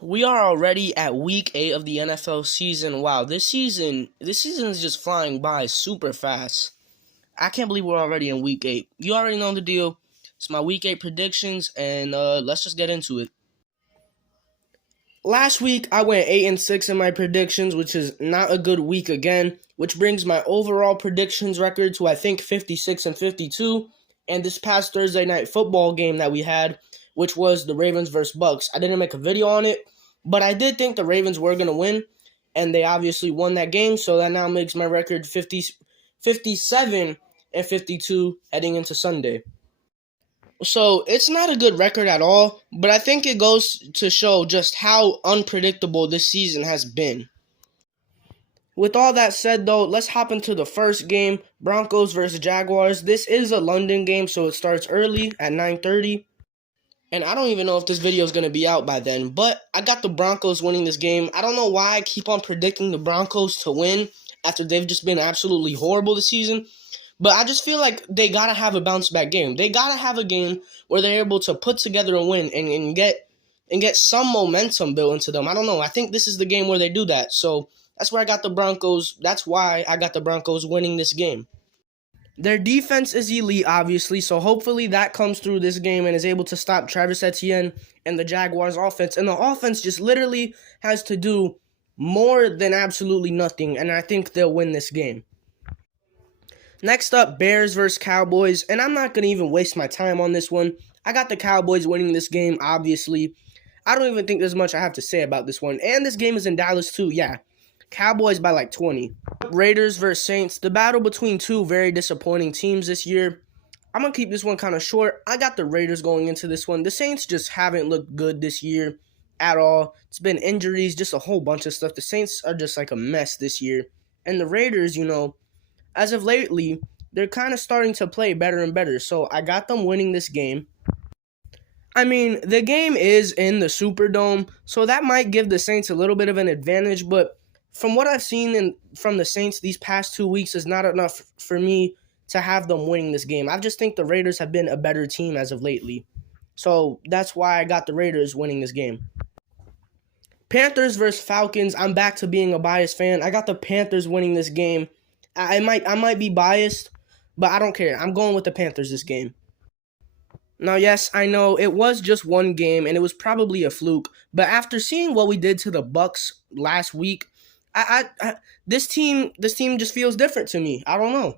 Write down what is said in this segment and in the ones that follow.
We are already at week 8 of the NFL season. Wow, this season is just flying by super fast. I can't believe we're already in week 8. You already know the deal. It's my week 8 predictions, and let's just get into it. Last week I went 8-6 in my predictions, which is not a good week again, which brings my overall predictions record to I think 56-52. And this past Thursday night football game that we had, which was the Ravens versus Bucks, I didn't make a video on it, but I did think the Ravens were going to win, and they obviously won that game, so that now makes my record 57-52 heading into Sunday. So it's not a good record at all, but I think it goes to show just how unpredictable this season has been. With all that said, though, let's hop into the first game, Broncos versus Jaguars. This is a London game, so it starts early at 9:30. And I don't even know if this video is going to be out by then, but I got the Broncos winning this game. I don't know why I keep on predicting the Broncos to win after they've just been absolutely horrible this season. But I just feel like they got to have a bounce-back game. They got to have a game where they're able to put together a win and get some momentum built into them. I don't know. I think this is the game where they do that. So that's where I got the Broncos. That's why I got the Broncos winning this game. Their defense is elite, obviously, so hopefully that comes through this game and is able to stop Travis Etienne and the Jaguars' offense. And the offense just literally has to do more than absolutely nothing, and I think they'll win this game. Next up, Bears versus Cowboys, and I'm not going to even waste my time on this one. I got the Cowboys winning this game, obviously. I don't even think there's much I have to say about this one. And this game is in Dallas, too, yeah. Cowboys by like 20. Raiders versus Saints, the battle between two very disappointing teams this year. I'm going to keep this one kind of short. I got the Raiders going into this one. The Saints just haven't looked good this year at all. It's been injuries, just a whole bunch of stuff. The Saints are just like a mess this year. And the Raiders, as of lately, they're kind of starting to play better and better. So I got them winning this game. I mean, the game is in the Superdome, so that might give the Saints a little bit of an advantage, but from what I've seen from the Saints these past 2 weeks is not enough for me to have them winning this game. I just think the Raiders have been a better team as of lately. So that's why I got the Raiders winning this game. Panthers versus Falcons. I'm back to being a biased fan. I got the Panthers winning this game. I might be biased, but I don't care. I'm going with the Panthers this game. Now, yes, I know it was just one game and it was probably a fluke, but after seeing what we did to the Bucks last week, this team just feels different to me. I don't know.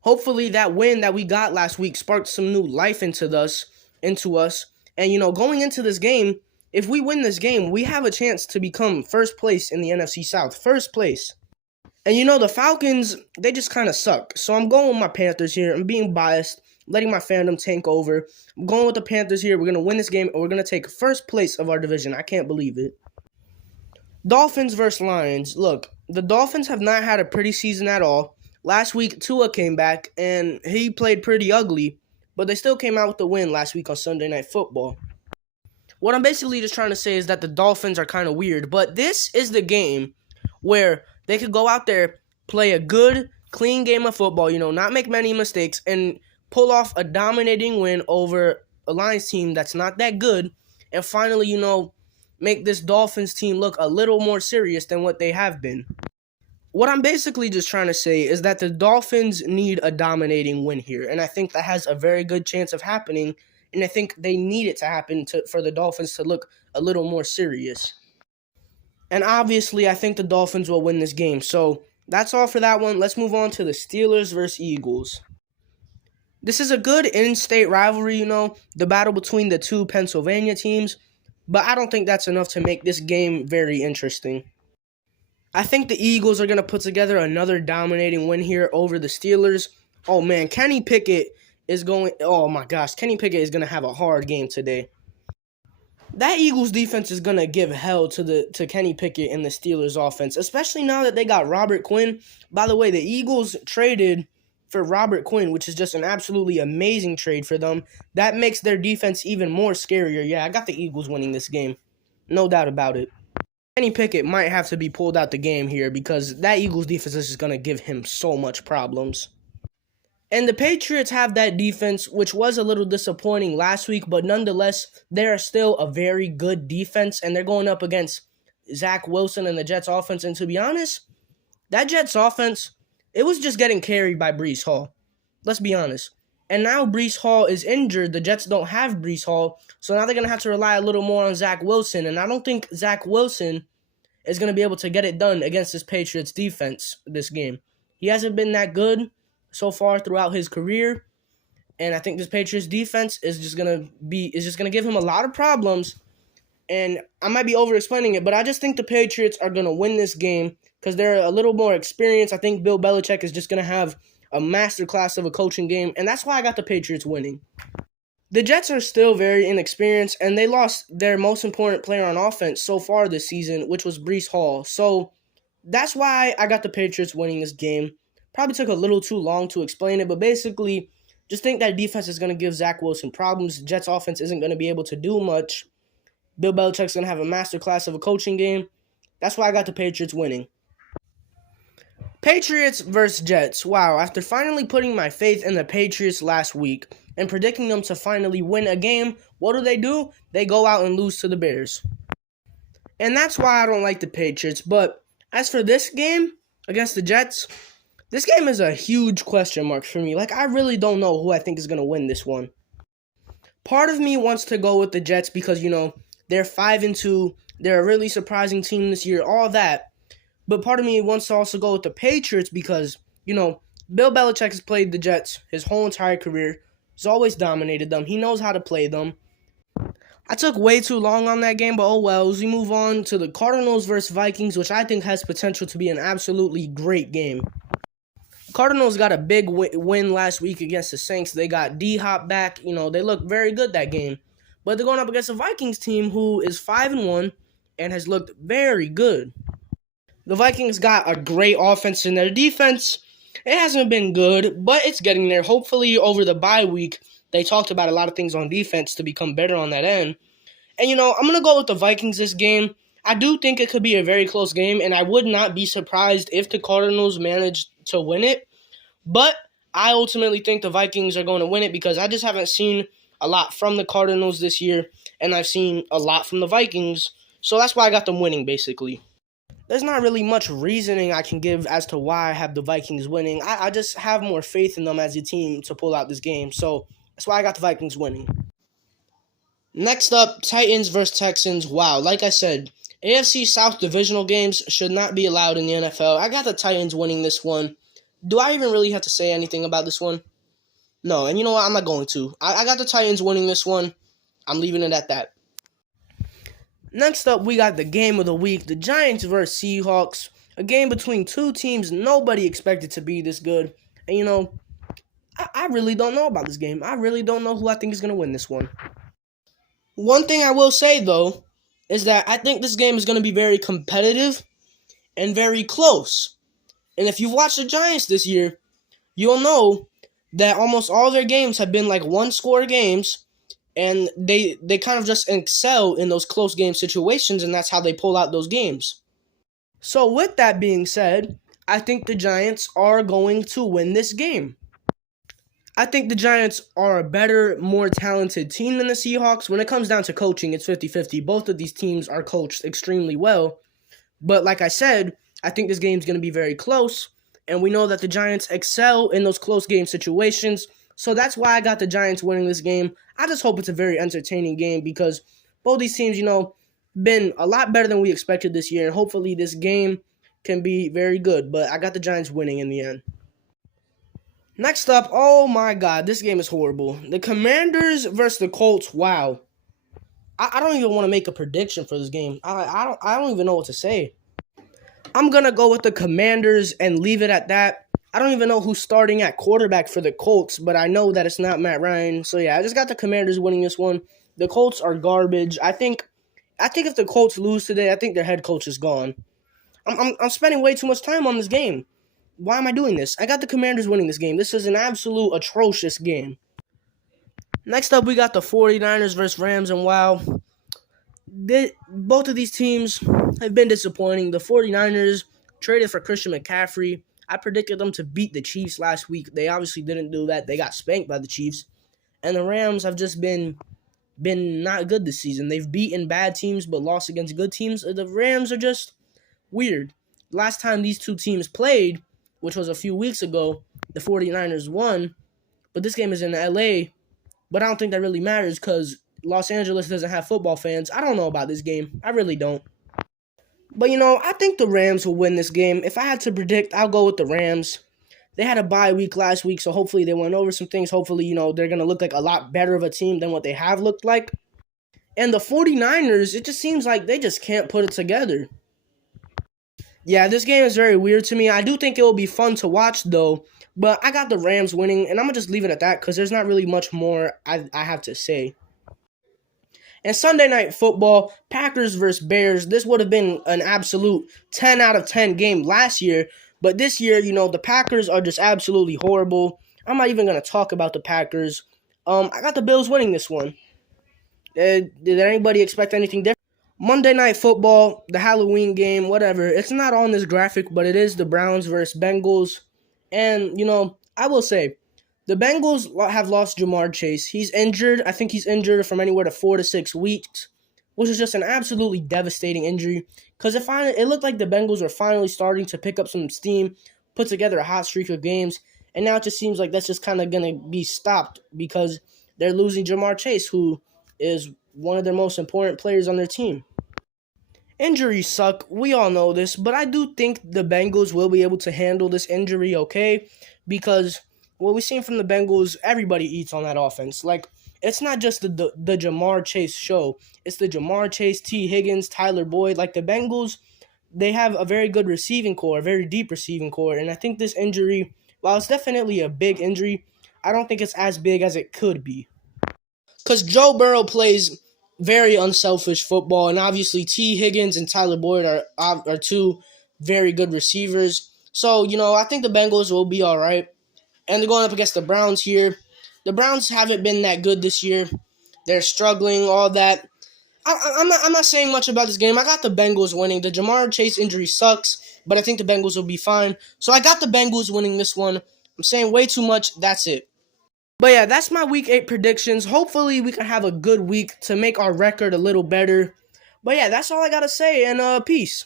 Hopefully that win that we got last week sparked some new life into us. And going into this game, if we win this game, we have a chance to become first place in the NFC South. First place. And the Falcons, they just kind of suck. So I'm going with my Panthers here. I'm being biased, letting my fandom take over. I'm going with the Panthers here. We're going to win this game and we're going to take first place of our division. I can't believe it. Dolphins versus Lions. Look, the Dolphins have not had a pretty season at all. Last week, Tua came back, and he played pretty ugly, but they still came out with the win last week on Sunday Night Football. What I'm basically just trying to say is that the Dolphins are kind of weird, but this is the game where they could go out there, play a good, clean game of football, not make many mistakes, and pull off a dominating win over a Lions team that's not that good, and finally, make this Dolphins team look a little more serious than what they have been. What I'm basically just trying to say is that the Dolphins need a dominating win here, and I think that has a very good chance of happening, and I think they need it to happen for the Dolphins to look a little more serious. And obviously, I think the Dolphins will win this game, so that's all for that one. Let's move on to the Steelers versus Eagles. This is a good in-state rivalry, the battle between the two Pennsylvania teams, but I don't think that's enough to make this game very interesting. I think the Eagles are going to put together another dominating win here over the Steelers. Oh, man, Kenny Pickett is going – oh, my gosh, Kenny Pickett is going to have a hard game today. That Eagles defense is going to give hell to Kenny Pickett and the Steelers offense, especially now that they got Robert Quinn. By the way, the Eagles traded for Robert Quinn, which is just an absolutely amazing trade for them. That makes their defense even more scarier. Yeah, I got the Eagles winning this game. No doubt about it. Kenny Pickett might have to be pulled out the game here because that Eagles defense is just going to give him so much problems. And the Patriots have that defense, which was a little disappointing last week, but nonetheless, they're still a very good defense, and they're going up against Zach Wilson and the Jets offense. And to be honest, that Jets offense, it was just getting carried by Breece Hall. Let's be honest. And now Breece Hall is injured. The Jets don't have Breece Hall, so now they're going to have to rely a little more on Zach Wilson. And I don't think Zach Wilson is going to be able to get it done against this Patriots defense this game. He hasn't been that good so far throughout his career, and I think this Patriots defense is just going to give him a lot of problems. And I might be over-explaining it, but I just think the Patriots are going to win this game because they're a little more experienced. I think Bill Belichick is just going to have a masterclass of a coaching game, and that's why I got the Patriots winning. The Jets are still very inexperienced, and they lost their most important player on offense so far this season, which was Breece Hall. So that's why I got the Patriots winning this game. Probably took a little too long to explain it, but basically, just think that defense is going to give Zach Wilson problems. The Jets offense isn't going to be able to do much. Bill Belichick's going to have a masterclass of a coaching game. That's why I got the Patriots winning. Patriots versus Jets. Wow, after finally putting my faith in the Patriots last week and predicting them to finally win a game, what do? They go out and lose to the Bears. And that's why I don't like the Patriots. But as for this game against the Jets, this game is a huge question mark for me. Like, I really don't know who I think is going to win this one. Part of me wants to go with the Jets because, they're 5-2. They're a really surprising team this year, all that. But part of me wants to also go with the Patriots because, Bill Belichick has played the Jets his whole entire career. He's always dominated them. He knows how to play them. I took way too long on that game, but oh well. As we move on to the Cardinals versus Vikings, which I think has potential to be an absolutely great game. Cardinals got a big win last week against the Saints. They got D-Hop back. They look very good that game. But they're going up against a Vikings team who is 5-1 and has looked very good. The Vikings got a great offense in their defense. It hasn't been good, but it's getting there. Hopefully, over the bye week, they talked about a lot of things on defense to become better on that end. And, I'm going to go with the Vikings this game. I do think it could be a very close game, and I would not be surprised if the Cardinals managed to win it. But I ultimately think the Vikings are going to win it because I just haven't seen a lot from the Cardinals this year, and I've seen a lot from the Vikings. So that's why I got them winning, basically. There's not really much reasoning I can give as to why I have the Vikings winning. I just have more faith in them as a team to pull out this game. So that's why I got the Vikings winning. Next up, Titans versus Texans. Wow, like I said, AFC South divisional games should not be allowed in the NFL. I got the Titans winning this one. Do I even really have to say anything about this one? No, and you know what? I'm not going to. I got the Titans winning this one. I'm leaving it at that. Next up, we got the game of the week, the Giants versus Seahawks. A game between two teams nobody expected to be this good. And, I really don't know about this game. I really don't know who I think is going to win this one. One thing I will say, though, is that I think this game is going to be very competitive and very close. And if you've watched the Giants this year, you'll know that almost all their games have been like one-score games. And they kind of just excel in those close game situations, and that's how they pull out those games. So with that being said, I think the Giants are going to win this game. I think the Giants are a better, more talented team than the Seahawks. When it comes down to coaching, it's 50-50. Both of these teams are coached extremely well. But like I said, I think this game's going to be very close, and we know that the Giants excel in those close game situations. So that's why I got the Giants winning this game. I just hope it's a very entertaining game because both these teams, been a lot better than we expected this year. And hopefully this game can be very good. But I got the Giants winning in the end. Next up, oh my God, this game is horrible. The Commanders versus the Colts. Wow. I don't even want to make a prediction for this game. I don't even know what to say. I'm going to go with the Commanders and leave it at that. I don't even know who's starting at quarterback for the Colts, but I know that it's not Matt Ryan. So, yeah, I just got the Commanders winning this one. The Colts are garbage. I think if the Colts lose today, I think their head coach is gone. I'm spending way too much time on this game. Why am I doing this? I got the Commanders winning this game. This is an absolute atrocious game. Next up, we got the 49ers versus Rams, and wow, both of these teams have been disappointing. The 49ers traded for Christian McCaffrey. I predicted them to beat the Chiefs last week. They obviously didn't do that. They got spanked by the Chiefs. And the Rams have just been not good this season. They've beaten bad teams but lost against good teams. The Rams are just weird. Last time these two teams played, which was a few weeks ago, the 49ers won. But this game is in LA. But I don't think that really matters because Los Angeles doesn't have football fans. I don't know about this game. I really don't. But, I think the Rams will win this game. If I had to predict, I'll go with the Rams. They had a bye week last week, so hopefully they went over some things. Hopefully, they're going to look like a lot better of a team than what they have looked like. And the 49ers, it just seems like they just can't put it together. Yeah, this game is very weird to me. I do think it will be fun to watch, though. But I got the Rams winning, and I'm going to just leave it at that because there's not really much more I have to say. And Sunday Night Football, Packers versus Bears. This would have been an absolute 10 out of 10 game last year. But this year, the Packers are just absolutely horrible. I'm not even going to talk about the Packers. I got the Bills winning this one. Did anybody expect anything different? Monday Night Football, the Halloween game, whatever. It's not on this graphic, but it is the Browns versus Bengals. And, I will say, the Bengals have lost Ja'Marr Chase. He's injured. I think he's injured from anywhere to 4 to 6 weeks, which is just an absolutely devastating injury. Because it looked like the Bengals were finally starting to pick up some steam, put together a hot streak of games, and now it just seems like that's just kind of going to be stopped because they're losing Ja'Marr Chase, who is one of their most important players on their team. Injuries suck. We all know this, but I do think the Bengals will be able to handle this injury okay because what we've seen from the Bengals, everybody eats on that offense. Like, it's not just the Ja'Marr Chase show. It's the Ja'Marr Chase, T. Higgins, Tyler Boyd. Like, the Bengals, they have a very good receiving core, a very deep receiving core. And I think this injury, while it's definitely a big injury, I don't think it's as big as it could be. Because Joe Burrow plays very unselfish football, and obviously T. Higgins and Tyler Boyd are two very good receivers. So, I think the Bengals will be all right. And they're going up against the Browns here. The Browns haven't been that good this year. They're struggling, all that. I'm not saying much about this game. I got the Bengals winning. The Ja'Marr Chase injury sucks, but I think the Bengals will be fine. So I got the Bengals winning this one. I'm saying way too much. That's it. But yeah, that's my Week 8 predictions. Hopefully we can have a good week to make our record a little better. But yeah, that's all I got to say, and peace.